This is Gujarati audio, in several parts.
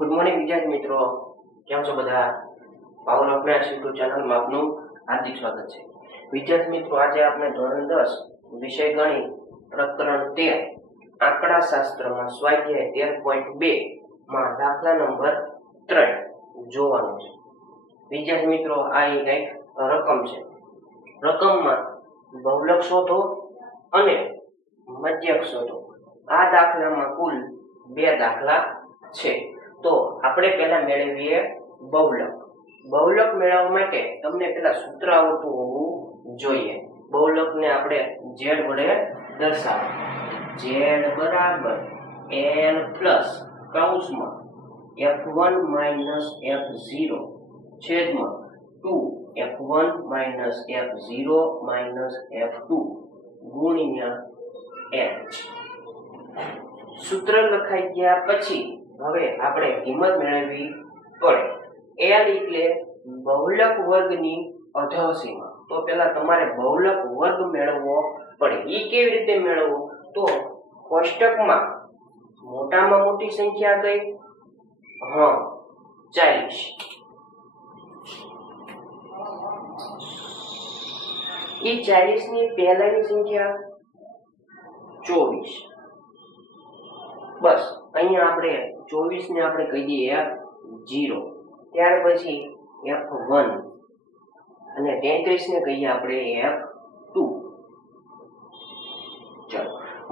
ગુડ મોર્નિંગ વિદ્યાર્થી મિત્રો, કેમ છો બધા? પાવર ઓફ મેથ્સ યુટ્યુબ ચેનલમાં આપનું હાર્દિક સ્વાગત છે. વિદ્યાર્થી મિત્રો, આજે આપણે ધોરણ 10 વિષય ગણિત પ્રકરણ 13 આંકડા શાસ્ત્રમાં સ્વાધ્યાય 13.2 માં દાખલા નંબર 3 જોવાનો છે. વિદ્યાર્થી મિત્રો, આ એક રકમ છે. રકમમાં બહુલક શોધો અને મધ્યક શોધો. આ દાખલામાં કુલ 2 દાખલા છે. તો આપણે પહેલા મેળવીએ બહુલક. બહુલક મેળવવા માટે તમને પહેલા સૂત્ર આવડતું હોવું જોઈએ. બહુલકને આપણે z વડે દર્શાવીએ. z બરાબર l પ્લસ કૌંસમાં f1 માઇનસ f0 છેદમાં 2 f1 minus f0 minus f2 ગુણ્યા h. સૂત્ર લખાઈ ગયા પછી હવે આપણે કિંમત મેળવવી પડે. l એટલે બહુલક વર્ગની અધઃસીમા. તો પહેલા તમારે બહુલક વર્ગ મેળવવો પડે. એ કેવી રીતે મેળવવો? તો કોષ્ટકમાં મોટામાં મોટી સંખ્યા કઈ? 40. એ 40 ની પહેલાની સંખ્યા 24. બસ અહીંયા આપણે 24 ને આપણે કહી દઈએ f0. ત્યાર પછી f1 અને 33 ને કહીએ આપણે f2. ચલો,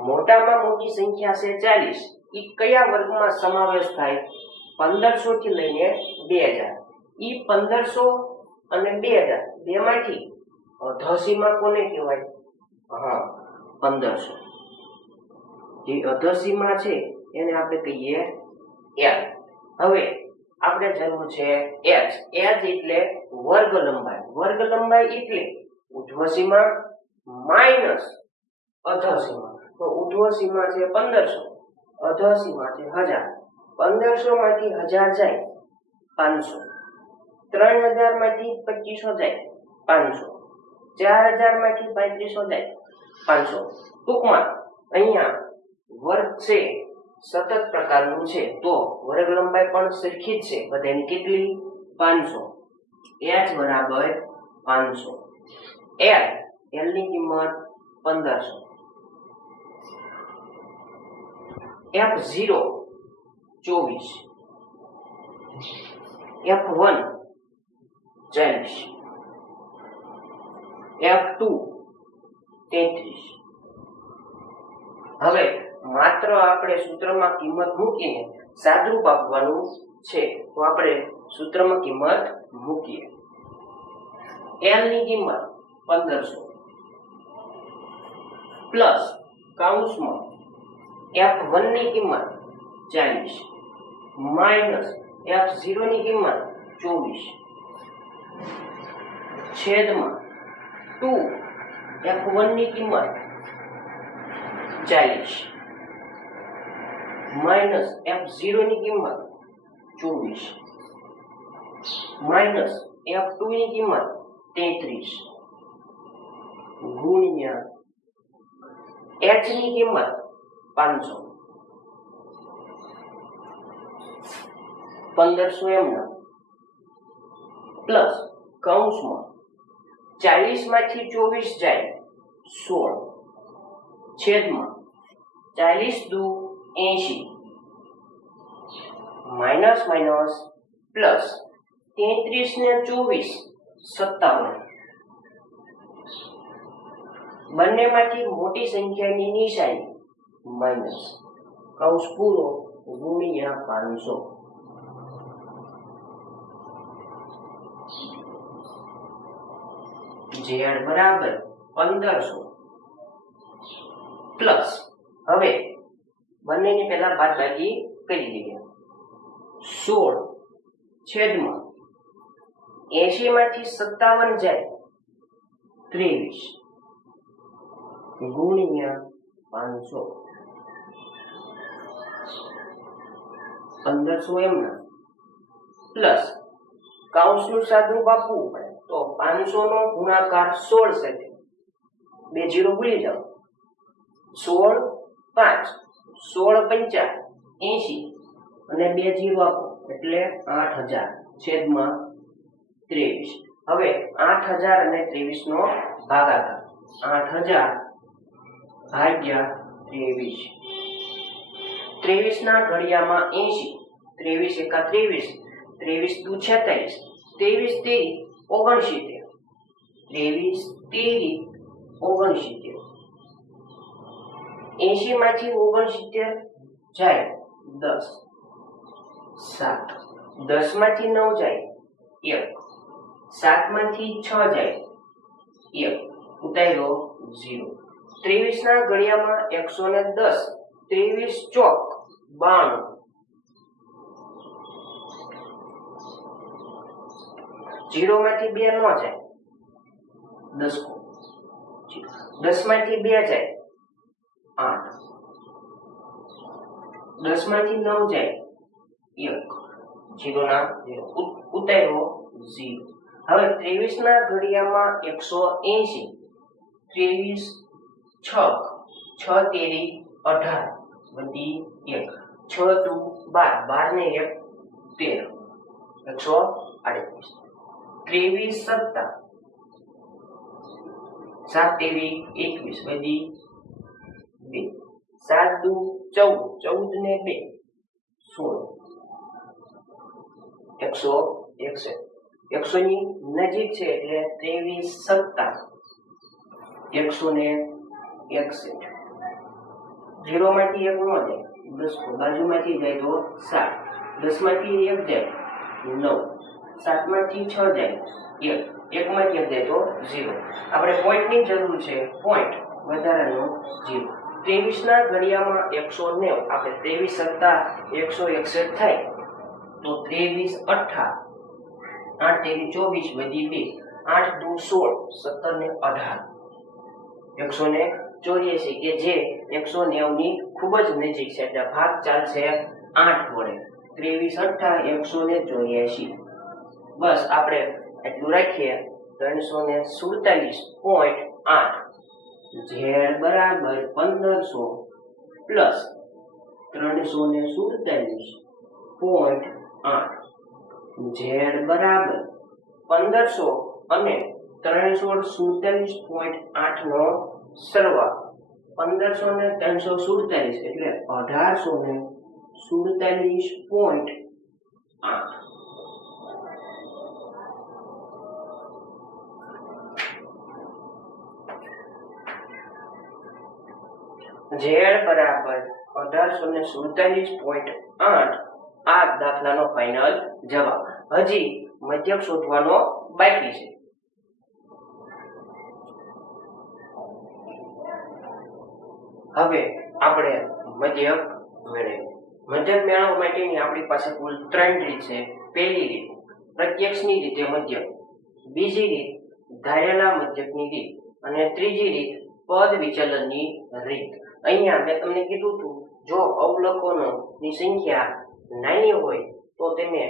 મોટામાં મોટી સંખ્યા છે 40. ઈ કયા વર્ગમાં સમાવેશ થાય? 1500 થી લઈને 2000. ઈ 1500 અને 2000 બેમાંથી અધઃસીમા કોને કહેવાય? 1500. જે અધઃસીમા છે એને આપણે કહીએ l. હવે આપણે જરૂર છે h. h એટલે વર્ગ લંબાઈ. વર્ગ લંબાઈ એટલે ઉર્ધ્વસીમા માઈનસ અધઃસીમા. તો ઉર્ધ્વસીમા છે 1500, અધઃસીમા છે 1000. 1500 માંથી 1000 જાય 500, 3000 માંથી 2500 જાય 500, 4000 માંથી 3500 જાય 500. ટૂંકમાં અહીંયા વર્ગ છે સતત પ્રકારનું છે, તો વર્ગ લંબાઈ પણ સરખી જ છે બધાની. કેટલી? 500. h બરાબર 500. l ની કિંમત 1500. f0 24, f1 40, f2 33. હવે માત્ર આપણે સૂત્રમાં કિંમત મૂકીને સાદરૂપ આપવાનું છે. તો આપણે સૂત્રમાં કિંમત મૂકીએ. l ની કિંમત 1500 પ્લસ કૌંસમાં f1 ની કિંમત 40 માઈનસ f0 ની કિંમત 24 છેદમાં 2 f1 ની કિંમત 40 માઈનસ f0 ની કિંમત 24 માઈનસ f2 ની કિંમત 33 ગુણ્યા h ની કિંમત 500. 1500 એમના પ્લસ કૌંસમાં 40 માંથી 24 જાય 16 છેદમાં 40 દુ 80 માઈનસ માઈનસ પ્લસ 33 ને 24 57. બંનેમાંથી મોટી સંખ્યાની નિશાની માઈનસ કૌંસ પૂરો ગુણ્યા 500. z બરાબર 1500 પ્લસ, હવે બંનેની પહેલા બાદબાકી કરી દઈએ. 16 છેદમાં 80 માંથી 57 જાય 23 ગુણ્યા 500. 1500 એમના પ્લસ કૌંસનું સાદુરૂપ આપવું પડે. તો 500 નો ગુણાકાર 16 સાથે 2 0 ભૂલી જાઓ. 16 5 16 5 80 અને 2 0 આપો એટલે 8000 છેદમાં 23. હવે 8000 અને 23 નો ભાગાકાર 8000 ભાગ્યા 23. 23 ના ઘડિયામાં 80. 23 એકા 23, 23 દુ 46, 23 તેરી 69. 23 તેરી 69. 80 માંથી 69 જાય 10, 7. 10 માંથી 9 જાય 1, 7 માંથી 6 જાય 1, ઉતાર્યો 0. 23 ના ઘડિયામાં 110. 23 ચોક 92. 0 માંથી 2 ન જાય 10. 10 માંથી 2 જાય 8. 10 માંથી 9 જાય 1, 0 ના 0, ઉતાર્યો 0. હવે 23 ના ઘડિયામાં 180. 23 6, 6 તેરી 18, વધી 1, 6 દુ 12, 12 ને 1 13, 138. 23 7, 7 તેરી 21, વધી 2, 7 દુ 14, 14 ને 2 16, 161. 100 ની નજીક છે એટલે 23 7, 161. 0 માંથી 1 ન જાય 10, બાજુમાંથી જાય તો 7. 10 માંથી 1 જાય 9, 7 માંથી 6 જાય 1, 1 માંથી 1 જાય તો 0. આપણે પોઈન્ટ ની જરૂર છે, પોઈન્ટ વધારાનો 0. 23 ના ઘડિયામાં 190. આપણે 23 7 161 થાય તો 23 8, 8 તેરી 24, વધી 2, 8 દુ 16, 17 ને 18, 184, કે જે 190 ની ખૂબ જ નજીક છે એટલે ભાગ ચાલશે 8 વડે. 23 8 184. બસ આપણે એટલું રાખીએ. 347.8. z બરાબર 1500 પ્લસ 347.8. z બરાબર 1500 અને 347.8 નો સરવાળો. 1500 ને 347 એટલે 1847.8. z બરાબર 1847.8 આ દાખલાનો ફાઇનલ જવાબ. હજી મધ્યક શોધવાનો બાકી છે. હવે આપણે મધ્યક મેળવીએ. મધ્યક મેળવવા માટેની આપણી પાસે કુલ 3 રીત છે. પહેલી રીત પ્રત્યક્ષની રીતે મધ્યક, બીજી રીત ધારેલા મધ્યકની રીત અને ત્રીજી રીત પદ વિચલનની રીત. અહીંયા મેં તમને કીધું હતું, જો અવલોકનોની સંખ્યા નાની હોય તો તમે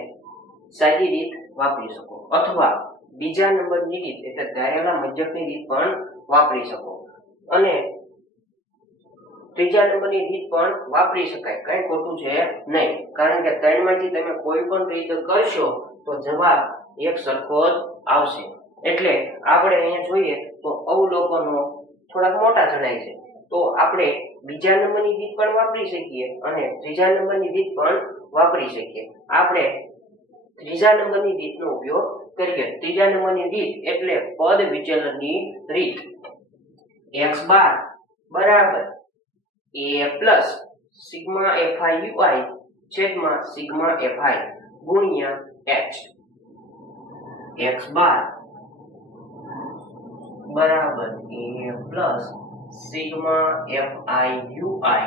સાદી રીત વાપરી શકો અથવા બીજા નંબરની રીત એટલે ધારેલા મધ્યકની રીત પણ વાપરી શકો અને ત્રીજા નંબરની રીત પણ વાપરી શકાય. કઈ ખોટું છે નહીં, કારણ કે 3 માંથી તમે કોઈ પણ રીત કરશો તો જવાબ એક સરખો જ આવશે. એટલે આપણે અહીંયા જોઈએ તો અવલોકનો થોડાક મોટા જણાય છે તો આપણે બીજા નંબરની રીત પણ વાપરી શકીએ અને ત્રીજા નંબરની રીત પણ વાપરી શકીએ. આપણે ત્રીજા નંબરની રીતનો ઉપયોગ કરીએ. ત્રીજા નંબરની રીત એટલે પદ વિચલનની રીત. x બાર બરાબર a plus sigma fi ui છેદમાં સિગ્મા fi ગુણ્યા h. x બાર બરાબર a plus sigma fi ui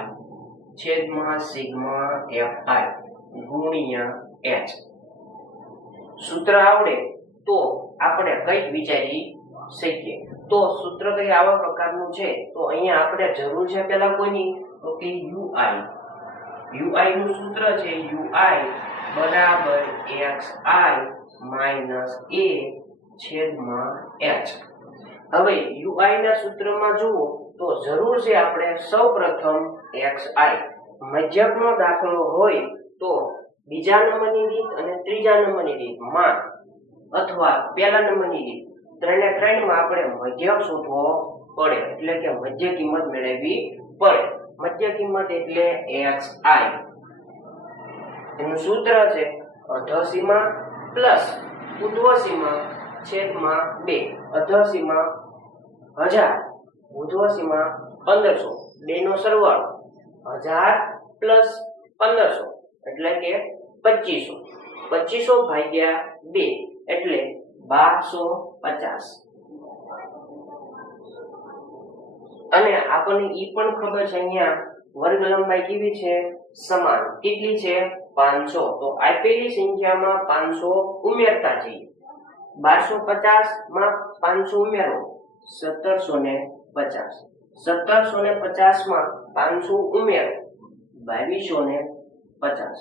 છેદમાં સિગ્મા fi ગુણ્યા h. સૂત્ર આવડે તો આપણે કઈ વિચારી શકીએ. તો સૂત્ર કઈ આવા પ્રકારનું છે તો અહીંયા આપણે જરૂર છે પેલા કોઈની, તો કે ui. ui નું સૂત્ર છે ui બરાબર xi માઈનસ a છેદમાં h. હવે ui ના સૂત્રમાં જુઓ તો જરૂર છે આપણે સૌપ્રથમ xi. મધ્યકનો દાખલો હોય તો બીજા નંબરની રીત અને ત્રીજા નંબરની રીતમાં અથવા પહેલા નંબરની રીત ત્રણે ત્રણમાં આપણે મધ્યક શોધવો પડે, એટલે કે મધ્ય કિંમત મેળવવી પડે. મધ્ય કિંમત એટલે xi. એનું સૂત્ર છે અધઃ સીમા પ્લસ ઉર્ધ્વ સીમા છેદમાં 2. અધઃ સીમા 1000, ઉર્ધ્વ સીમા 1500, બેનો સરવાળો 1000 પ્લસ 1500 એટલે કે 2500. 2500 ભાગ્યા 2 એટલે 1250. અને આપણને ઈ પણ ખબર છે અહીંયા વર્ગ લંબાઈ કેવી છે? સમાન. કેટલી છે? 500. તો આપેલી સંખ્યામાં 500 ઉમેરતા જઈએ. 1250 માં 500 ઉમેરો 1750. 1750 માં 500 ઉમેરો 2250.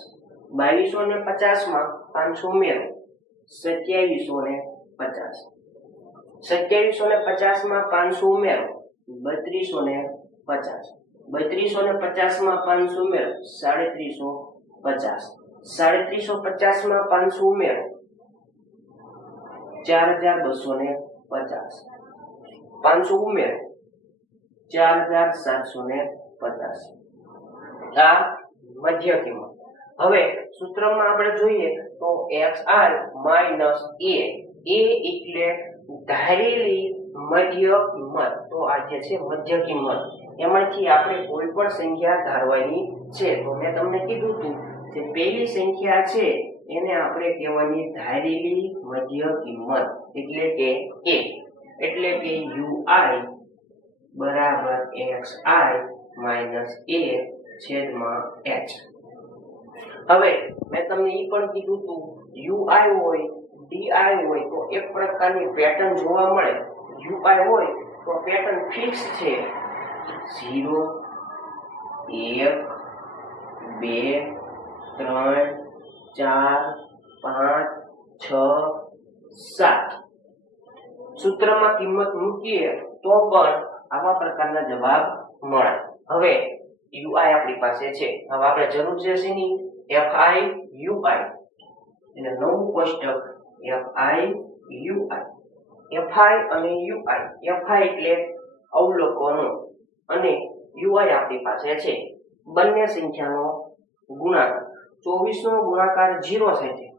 2250 માં 500 ઉમેરો 2750. 2750 માં 500 ઉમેરો 3250. 3250 માં 500 ઉમેરો 3750. 3750 માં 500 ઉમેરો 4250. 500 ઉમેરો 4750. આ મધ્ય કિંમત. હવે સૂત્રમાં આપણે જોઈએ તો xi માઈનસ a એટલે ધારેલી મધ્ય કિંમત. તો આ જે છે મધ્ય કિંમત, એમાંથી આપણે કોઈ પણ સંખ્યા ધારવાની છે. તો મેં તમને કીધું હતું કે પહેલી સંખ્યા છે એને આપણે કહેવાની ધારેલી મધ્ય કિંમત, એટલે કે a. એટલે કે ui બરાબર xi માઈનસ a છેદમાં h. હવે મેં તમને એ પણ કીધું હતું ui હોય di હોય તો એક પ્રકારની પેટર્ન જોવા મળે. ui હોય તો પેટર્ન ફિક્સ છે 0 1 2 3 4 5 6 7. સૂત્રમાં કિંમત મૂકીએ તો પણ આવા પ્રકારના જવાબ મળે. હવે ui આપણી પાસે છે. હવે આપણે જરૂર છે શેની? fi ui. એટલે નવું કોષ્ટક fi ui. fi અને ui. fi એટલે અવલોકનો અને ui આપણી પાસે છે બંને સંખ્યાનો ગુણાકાર. 24 નો ગુણાકાર 0 સાથે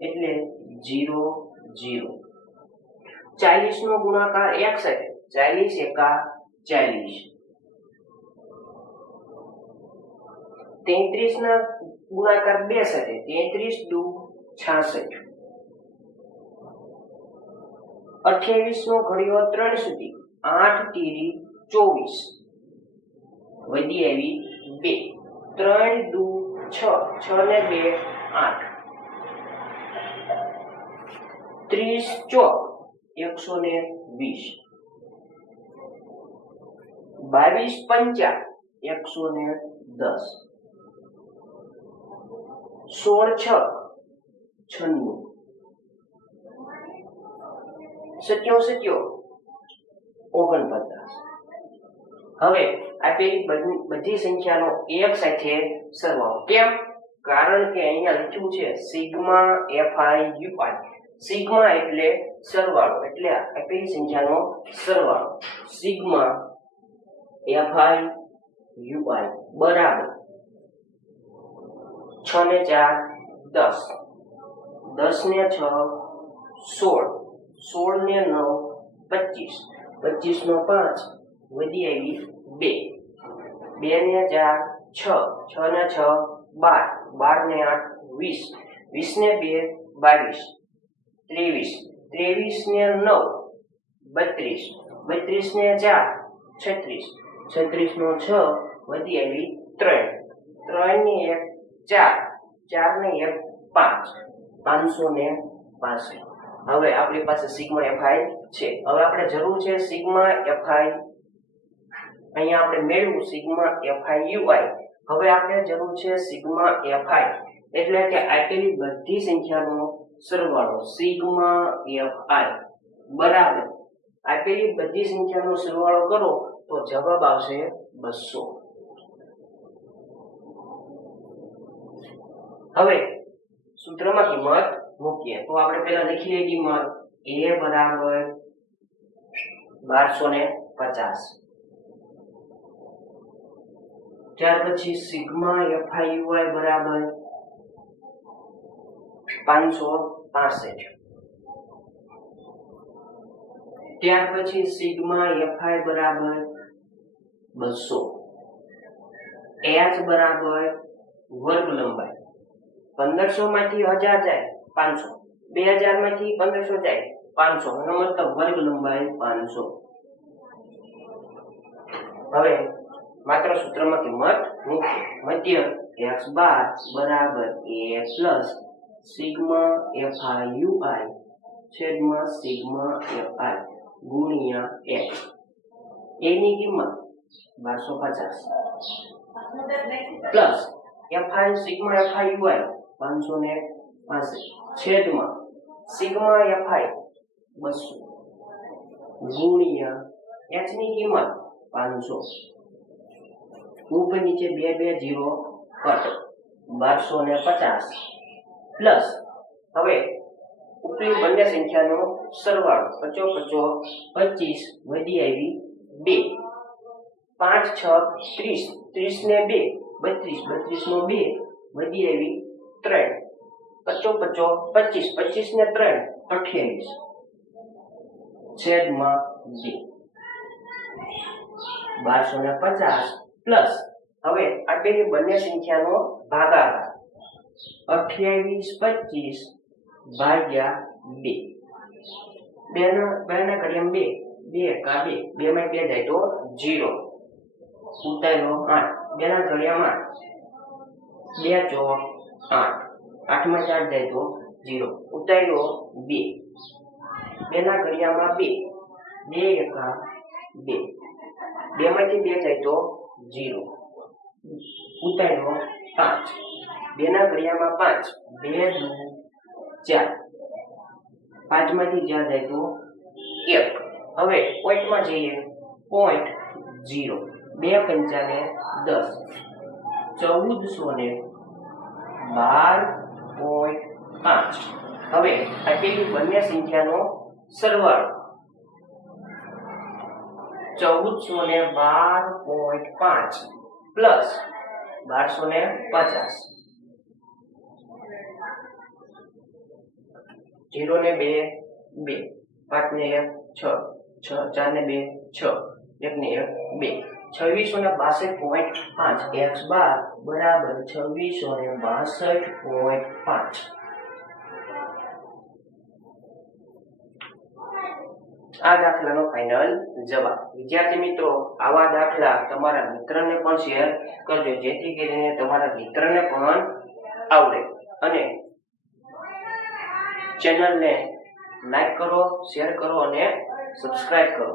એટલે 0 0. 40 નો ગુણાકાર 1 સાથે 40 એકા 40. 33 ના ગુણાકાર 2 સાથે 33 દુ 66. 28 નો ઘડિયો 3 સુધી 8 તીરી 24. વધી આવી 2. 3 દુ 6, 6 ને 2 8. 30 ચોક 120. 22 પંચા 110. 16 6 96. 77 49. હવે આપેલી બધી સંખ્યાનો એક સાથે સરવાળો. કેમ? કારણ કે અહીંયા લખ્યું છે સિગ્મા fi ui. સિગ્મા એટલે સરવાળો, એટલે આપેલી સંખ્યાનો સરવાળો. સિગ્મા fi ui બરાબર 6 ને 4 10. 10 ને 6 16. 16 ને 9 25. 25 નો 5 વધી આવી 2. 2 ને 4 6. 6 ને 6 12. 12 ને 8 20. 20 ને 2 22. 23. 23 ને 9 32. 32 ને 4 36. 36 નો 6 વધી આવી 3. 3 ને 1 4. 4 ને 1 5. 565. હવે આપણી પાસે સિગ્મા fi છે. હવે આપણે જરૂર છે સિગ્મા fi. અહીંયા આપણે મેળવ્યું સિગ્મા fi ui. હવે આપણે જરૂર છે સિગ્મા fi, એટલે કે આપેલી બધી સંખ્યાનો સરવાળો. સિગ્મા fi બરાબર આપેલી બધી સંખ્યાનો સરવાળો કરો તો જવાબ આવશે 200. હવે સૂત્રમાં કિંમત મૂકીએ તો આપણે પહેલા લખી લઈએ કિંમત a બરાબર 1250. ત્યાર પછી સિગ્મા FIUI બરાબર 565. ત્યાર પછી સિગ્મા FI બરાબર 200. h બરાબર વર્ગ લંબાઈ 1500 માંથી 1000 જાય 500, 2000 માંથી 1500 જાય 500, એનો મતલબ વર્ગ લંબાઈ 500. હવે માત્ર સૂત્રમાં કિંમત મૂકીએ. મધ્ય x બાર બરાબર a પ્લસ સિગ્મા FIUI છેદમાં સિગ્મા FI ગુણ્યા x. a ની કિંમત 1250 પ્લસ FI સિગ્મા FIUI 565 છેદમાં સિગ્મા FI 200 ગુણ્યા h ની કિંમત 500. ઉપર નીચે 2 2 0 કટ 1250 પ્લસ હવે ઉપલી બંને સંખ્યાનો સરવાળો 55 25 વધી આવી 2 5 6 30 30 ને 2 32 32 નો 2 વધી આવી 3 55 25 25 ને 3 28 છેદમાં 2 1250 પ્લસ હવે આ બંને સંખ્યાનો ભાગાકાર 28 25 ભાગ્યા 2. 2 ના ઘડિયામાં 2 2 કા 2 2 માં 2 જાય તો 0 ઉતાર્યો 8 2 ના ઘડિયામાં 2 ચોક 8 8 માં 4 જાય તો 0 ઉતાર્યો 2 2 ના ઘડિયામાં 2 2 એકા 2 2 માંથી 2 જાય તો 0 ઉતાર્યો 5 2 ના ઘડિયામાં 5 2 4 5 માંથી 4 જાય તો 1. હવે પોઈન્ટમાં જઈએ. પોઈન્ટ 0 2 પંચાને 10 1412.5. હવે આપેલી બંને સંખ્યાનો સરવાળો 1412.5 પ્લસ 1250. 0 ને 2 2 5 ને 1 6 6 4 ને 2 6 1 ને 1 2 2662.5 x બાર બરાબર 2662.5. આ દાખલાનો ફાઇનલ જવાબ. વિદ્યાર્થી મિત્રો, આવા દાખલા તમારા મિત્રને પણ શેર કરજો જેથી કરીને તમારા મિત્રને પણ આવડે. અને ચેનલને લાઈક કરો, શેર કરો અને સબસ્ક્રાઇબ કરો.